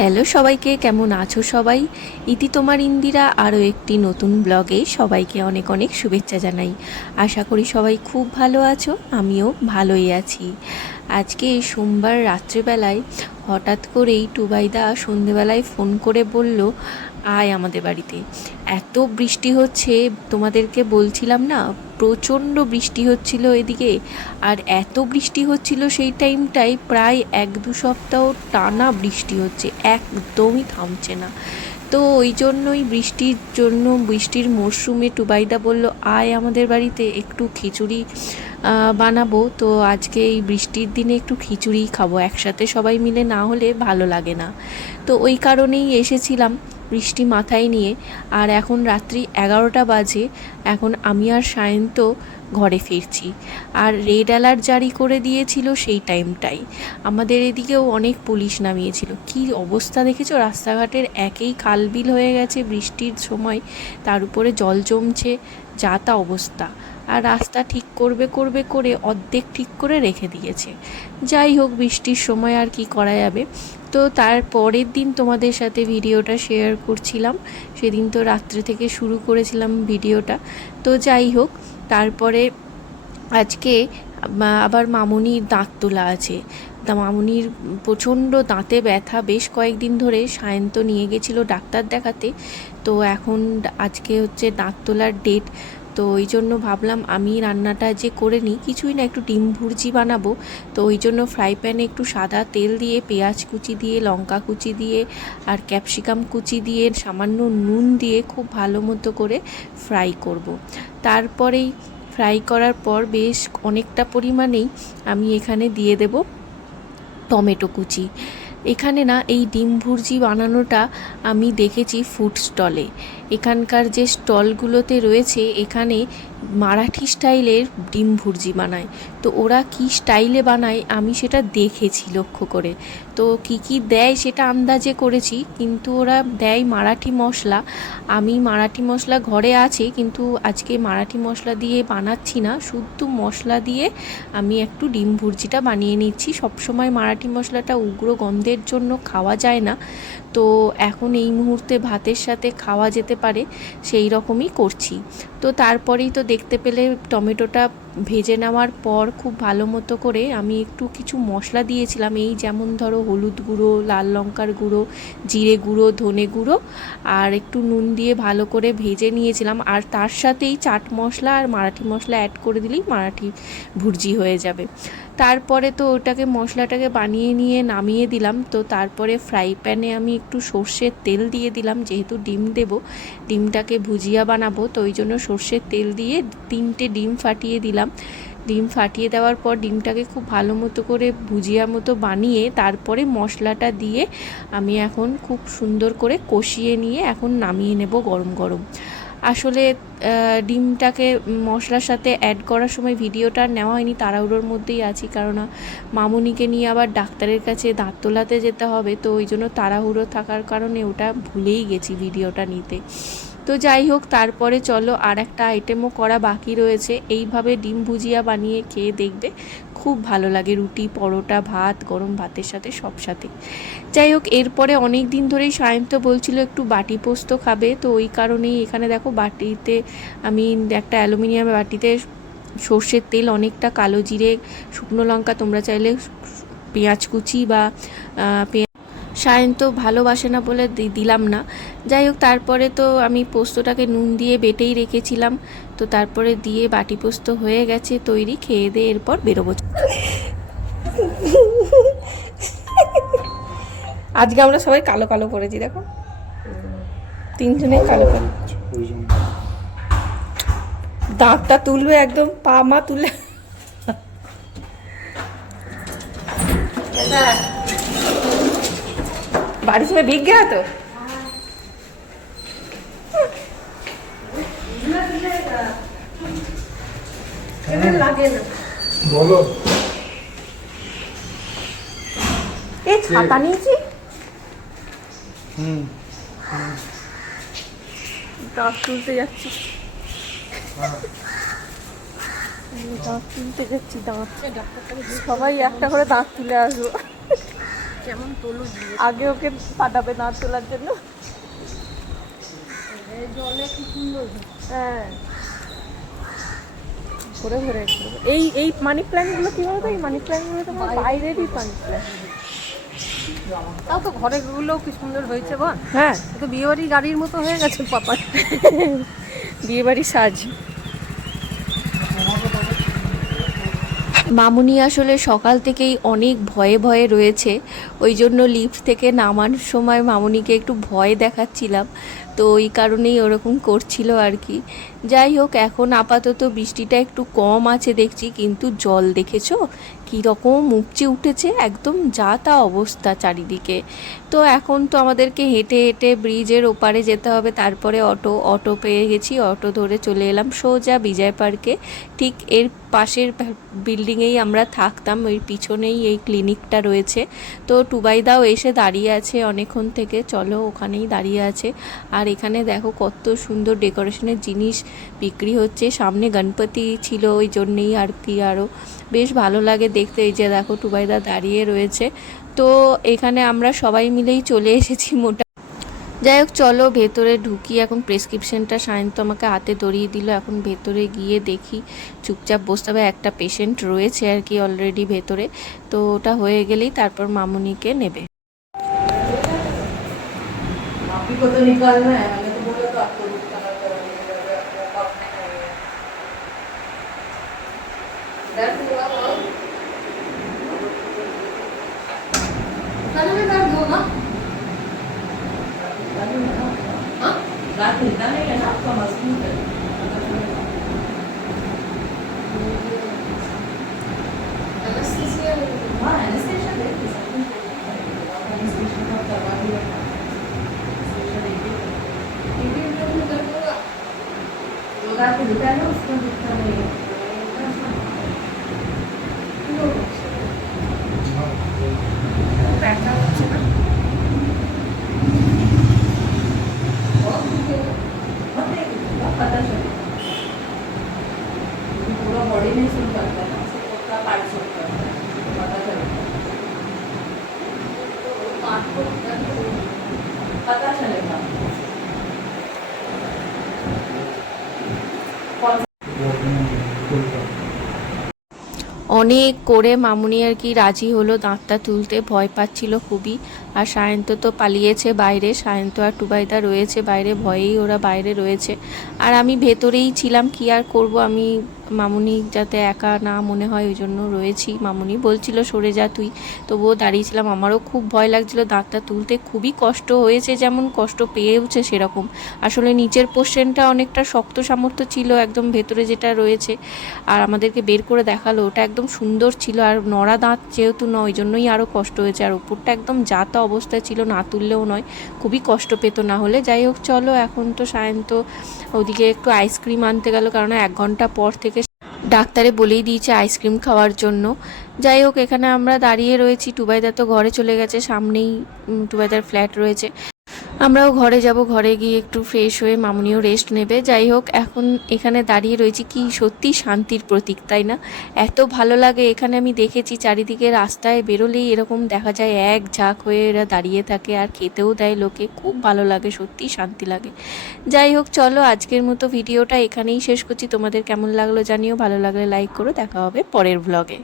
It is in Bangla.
হ্যালো সবাইকে, কেমন আছো সবাই? ইতি তোমার ইন্দিরা আরও একটি নতুন ব্লগে সবাইকে অনেক অনেক শুভেচ্ছা জানাই। আশা করি সবাই খুব ভালো আছো, আমিও ভালোই আছি। আজকে সোমবার রাত্রেবেলায় হঠাৎ করেই টুবাইদা সন্ধেবেলায় ফোন করে বলল, আয় আমাদের বাড়িতে। এত বৃষ্টি হচ্ছে, তোমাদেরকে বলছিলাম না, প্রচণ্ড বৃষ্টি হচ্ছিল এদিকে। আর এত বৃষ্টি হচ্ছিল সেই টাইমটায়, প্রায় 1-2 সপ্তাহ টানা বৃষ্টি হচ্ছে, একদমই থামছে না। তো ওই জন্যই বৃষ্টির মরশুমে টুবাইদা বলল, আয় আমাদের বাড়িতে, একটু খিচুড়ি বানাবো। তো আজকে এই বৃষ্টির দিনে একটু খিচুড়ি খাবো একসাথে সবাই মিলে, না হলে ভালো লাগে না। তো ওই কারণেই এসেছিলাম বৃষ্টি মাথায় নিয়ে। আর এখন রাত্রি 11টা বাজে, এখন আমি আর সায়ন্ত ঘরে ফিরছি। আর রেড অ্যালার্ট জারি করে দিয়েছিল সেই টাইমটাই। আমাদের এদিকেও অনেক পুলিশ নামিয়েছিল। কি অবস্থা দেখেছো, রাস্তাঘাটের একেই খালবিল হয়ে গেছে বৃষ্টির সময়, তার উপরে জল জমছে, যা তা অবস্থা। আর রাস্তা ঠিক করে অর্ধেক ঠিক করে রেখে দিয়েছে। যাই হোক, বৃষ্টির সময় আর কি করা যাবে। তো তার পরের দিন তোমাদের সাথে ভিডিওটা শেয়ার করছিলাম। সেদিন তো রাত্রে থেকে শুরু করেছিলাম ভিডিওটা। তো যাই হোক, তারপরে আজকে আবার মামুনির দাঁত তোলা আছে। তা মামুনির প্রচণ্ড দাঁতে ব্যথা, বেশ কয়েকদিন ধরে সায়ন্ত নিয়ে গেছিলো ডাক্তার দেখাতে। তো এখন আজকে হচ্ছে দাঁত তোলার ডেট। তো ওই জন্য ভাবলাম আমি রান্নাটা যে করে নিই, কিছুই না, একটু ডিম ভুর্জি বানাবো। তো ওই জন্য ফ্রাই প্যানে একটু সাদা তেল দিয়ে, পেঁয়াজ কুচি দিয়ে, লঙ্কা কুচি দিয়ে, আর ক্যাপসিকাম কুচি দিয়ে, সামান্য নুন দিয়ে খুব ভালো মতো করে ফ্রাই করব। তারপরেই ফ্রাই করার পর বেশ অনেকটা পরিমাণেই আমি এখানে দিয়ে দেব টমেটো কুচি। এখানে না, এই ডিম ভুর্জি বানানোটা আমি দেখেছি ফুড স্টলে। এখানকার যে স্টলগুলোতে রয়েছে, এখানে মারাঠি স্টাইলের ডিম ভুর্জি বানায়। তো ওরা কি স্টাইলে বানায় আমি সেটা দেখেছি লক্ষ্য করে। তো কি দেয় সেটা আন্দাজে করেছি, কিন্তু ওরা দেয় মারাঠি মশলা। আমি মারাঠি মশলা ঘরে আছে, কিন্তু আজকে মারাঠি মশলা দিয়ে বানাচ্ছি না, শুদ্ধ মশলা দিয়ে আমি একটু ডিম ভুর্জিটা বানিয়ে নিচ্ছি। সবসময় মারাঠি মশলাটা উগ্র গন্ধের জন্য খাওয়া যায় না, তো এখন এই মুহূর্তে ভাতের সাথে খাওয়া যেতে পারে সেই রকমই করছি। তো তারপরেই তো দেখতে পেলে টমেটোটা ভেজে নেওয়ার পর খুব ভালো মতো করে আমি একটু কিছু মশলা দিয়েছিলাম, এই যেমন ধরো হলুদ গুঁড়ো, লাল লঙ্কার গুঁড়ো, জিরে গুঁড়ো, ধনে গুঁড়ো, আর একটু নুন দিয়ে ভালো করে ভেজে নিয়েছিলাম। আর তার সাথেই চাট মশলা আর মারাঠি মশলা অ্যাড করে দিলেই মারাঠি ভুর্জি হয়ে যাবে। তারপরে তো ওটাকে মশলাটাকে বানিয়ে নিয়ে নামিয়ে দিলাম। তো তারপরে ফ্রাই প্যানে আমি একটু সর্ষের তেল দিয়ে দিলাম, যেহেতু ডিম দেব, ডিমটাকে ভুজিয়া বানাবো, তো ওই জন্য সর্ষের তেল দিয়ে 3টে ডিম ফাটিয়ে দিলাম। ডিম ফাটিয়ে দেওয়ার পর ডিমটাকে খুব ভালো মতো করে ভুজিয়া মতো বানিয়ে তারপরে মশলাটা দিয়ে আমি এখন খুব সুন্দর করে কষিয়ে নিয়ে এখন নামিয়ে নেব গরম গরম। আসলে ডিমটাকে মশলার সাথে অ্যাড করার সময় ভিডিওটা নেওয়া হয়নি, তাড়াহুড়োর মধ্যেই আছি, কারণ মামুনিকে নিয়ে আবার ডাক্তারের কাছে দাঁত তোলাতে যেতে হবে। তো ওই জন্য তাড়াহুড়ো থাকার কারণে ওটা ভুলেই গেছি ভিডিওটা নিতে। তো যাই হোক, তারপরে চলো আর একটা আইটেমও করা বাকি রয়েছে। এইভাবে ডিম ভুজিয়া বানিয়ে খেয়ে দেখবে, খুব ভালো লাগে রুটি, পরোটা, ভাত, গরম ভাতের সাথে, সব সাথে। যাই হোক, এরপরে অনেক দিন ধরেই সায়ন্ত বলছিল একটু বাটি পোস্ত খাবে। তো ওই কারণেই এখানে দেখো বাটিতে আমি একটা অ্যালুমিনিয়াম বাটিতে সর্ষের তেল, অনেকটা কালো জিরে, শুকনো লঙ্কা, তোমরা চাইলে পেঁয়াজ কুচি বা সায়ন্ত ভালোবাসে না বলে দিলাম না। যাই হোক, তারপরে তো আমি পোস্তটাকে নুন দিয়ে বেটেই রেখেছিলাম। তো তারপরে দিয়ে বাটি পোস্ত হয়ে গেছে তৈরি, খেয়ে দিয়ে এরপর বেরোবো। আজকে আমরা সবাই কালো কালো পরেছি, দেখো তিনজনে কালো কালো। দাঁতটা তুলবে একদম, পা মা তুলে। बारिश में भीग गया तो बोलो एक छाता নিয়েছি। দাঁত তুলতে যাচ্ছি, দাঁত তুলতে যাচ্ছি, দাঁত সবাই একটা করে দাঁত তুলে আসবো। কেমন তোলো আগে ওকে পাঠাবে না তোলার জন্য। জলে কি সুন্দর। হ্যাঁ, ঘুরে ঘুরে এই মানি প্ল্যান্টগুলো কি বলতো, এই মানি প্ল্যান্টগুলো তোমার বাইরেরই মানি প্ল্যান্ট। তাও তো ঘরেগুলোও কি সুন্দর হয়েছে বল। হ্যাঁ, তো বিয়েবাড়ি গাড়ির মতো হয়ে গেছে পাপা। বিয়েবাড়ি সাজ। মামুনি আসলে সকাল থেকেই অনেক ভয়ে ভয়ে রয়েছে, ওই জন্য লিফট থেকে নামানোর সময় মামুনিকে একটু ভয় দেখাচ্ছিলাম, তো ওই কারণেই ওরকম করছিল আর কি। যাই হোক, এখন আপাতত বৃষ্টিটা একটু কম আছে দেখছি, কিন্তু জল দেখেছো কীরকম উপচে উঠেছে, একদম যা তা অবস্থা চারিদিকে। তো এখন তো আমাদেরকে হেঁটে হেঁটে ব্রিজের ওপারে যেতে হবে, তারপরে অটো পেয়ে গেছি, অটো ধরে চলে এলাম সোজা বিজয় পার্কে। ঠিক এর পাশের বিল্ডিংয়েই আমরা থাকতাম, ওই পিছনেই এই ক্লিনিকটা রয়েছে। তো টুবাইদাও এসে দাঁড়িয়ে আছে অনেকক্ষণ থেকে, চলো ওখানেই দাঁড়িয়ে আছে। আর এখানে দেখো কত সুন্দর ডেকোরেশনের জিনিস বিক্রি হচ্ছে, সামনে গণপতি ছিল ওই জন্যেই আর কি আরও বেশ ভালো লাগে দেখতে। এই যে দেখো টুবাইদা দাঁড়িয়ে রয়েছে। তো এখানে আমরা সবাই মিলেই চলে এসেছি মোটা। যাই হোক, চলো ভেতরে ঢুকি। এখন প্রেসক্রিপশনটা সায়ন্ত আমাকে হাতে ধরিয়ে দিল, এখন ভেতরে গিয়ে দেখি চুপচাপ বসতে হবে, একটা পেশেন্ট রয়েছে আর কি অলরেডি ভেতরে। তো ওটা হয়ে গেলেই তারপর মামুনিকে নেবে। অনেক করে মামুনি আর কি রাজি হলো দাঁতটা তুলতে, ভয় পাচ্ছিল খুবই। আর সায়ন্ত তো পালিয়েছে বাইরে, সায়ন্ত আর টুবাইদা রয়েছে বাইরে, ভয়েই ওরা বাইরে রয়েছে। আর আমি ভেতরেই ছিলাম, কি আর করব, আমি মামুনি যাতে একা না মনে হয় ওই জন্য রয়েছি। মামুনি বলছিল সরে যা তুই, তবুও দাঁড়িয়েছিলাম। আমারও খুব ভয় লাগছিল দাঁতটা তুলতে, খুবই কষ্ট হয়েছে, যেমন কষ্ট পেয়েওছে সেরকম। আসলে নিচের পোর্শনটা অনেকটা শক্ত সামর্থ্য ছিল, একদম ভেতরে যেটা রয়েছে। আর আমাদেরকে বের করে দেখালো, ওটা একদম সুন্দর ছিল। আর নড়া দাঁত যেহেতু নয়, ওই জন্যই আরও কষ্ট হয়েছে। আর ওপরটা একদম যা তা অবস্থায় ছিল, না তুললেও নয়, খুবই কষ্ট পেত না হলে। যাই হোক, চলো এখন তো সায়ন্ত ওদিকে একটু আইসক্রিম আনতে গেল, কারণ 1 ঘন্টা পর থেকে ডাক্তারে বলেই দিয়েছে আইসক্রিম খাওয়ার জন্য। যাই হোক, এখানে আমরা দাঁড়িয়ে রয়েছি, টুবাইদা তো ঘরে চলে গেছে, সামনেই টুবাইদার ফ্ল্যাট রয়েছে। আমরাও ঘরে যাব, ঘরে গিয়ে একটু ফ্রেশ হয়ে মামুনিও রেস্ট নেবে। যাই হোক, এখন এখানে দাঁড়িয়ে রয়েছি, কি সত্যি শান্তির প্রতীক, তাই না? এত ভালো লাগে এখানে। আমি দেখেছি চারিদিকে রাস্তায় বেরোলেই এরকম দেখা যায়, এক ঝাঁক হয়ে এরা দাঁড়িয়ে থাকে আর খেতেও দেয় লোকে, খুব ভালো লাগে, সত্যি শান্তি লাগে। যাই হোক, চলো আজকের মতো ভিডিওটা এখানেই শেষ করছি। তোমাদের কেমন লাগলো জানিও, ভালো লাগলে লাইক করো। দেখা হবে পরের ব্লগে।